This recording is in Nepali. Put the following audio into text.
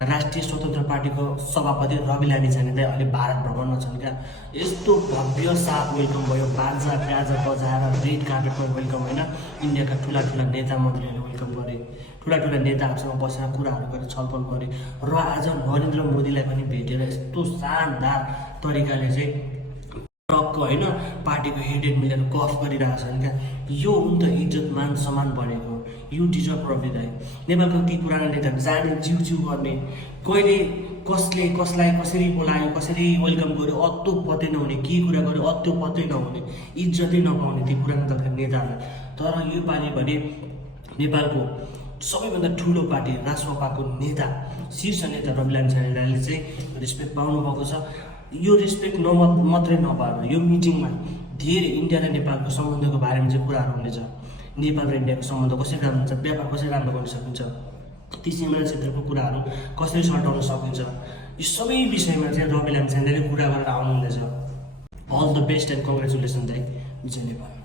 राष्ट्रिय स्वतन्त्र पार्टीको सभापति रवि लामिछाने चाहिँ अहिले भारत भ्रमणमा छन् क्या। यस्तो भव्य साथ वेलकम भयो, बाजा गाजा बजाएर रेड कार्पेटमा वेलकम होइन। इन्डियाका ठुला ठुला नेता मन्त्रीहरूले वेलकम गरे, ठुला ठुला नेताहरूसँग बसेर कुराहरू गरे, छलफल गरे र आज नरेन्द्र मोदीलाई पनि भेटेर यस्तो शानदार तरिकाले चाहिँ टक्क होइन पार्टीको हेडेड मिलेर गफ गरिरहेछन् क्या। यो हुन त इज्जत मान सम्मान बनेको, यु डिजर्भ रवि दाइ। नेपालको ती पुराना नेताहरू जाने जिउ गर्ने, कहिले कसले कसलाई कसरी बोलायो, कसरी वेलकम गर्यो, अत्तो पत्तै नहुने, के कुरा गर्यो अत्तो पत्तै नहुने, इज्जतै नपाउने ती पुराना दलका नेताहरूलाई। तर यो पालि भने नेपालको सबैभन्दा ठुलो पार्टी राष्ट्रसभाको नेता, शीर्ष नेता रवि लामिछानेले चाहिँ रेस्पेक्ट पाउनु भएको छ। यो रेस्पेक्ट मात्रै नपाएर यो मिटिङमा धेरै इन्डिया र नेपालको सम्बन्धको बारेमा चाहिँ कुराहरू हुनेछ। नेपाल र इन्डियाको सम्बन्ध कसरी राम्रो हुन्छ, व्यापार कसरी राम्रो गर्न सकिन्छ, ती सीमाना क्षेत्रको कुराहरू कसरी सल्टाउन सकिन्छ, यो सबै विषयमा चाहिँ रवि लामिछानेले कुरा गरेर आउनुहुनेछ। All the best and congratulation दाइ, जय नेपाल।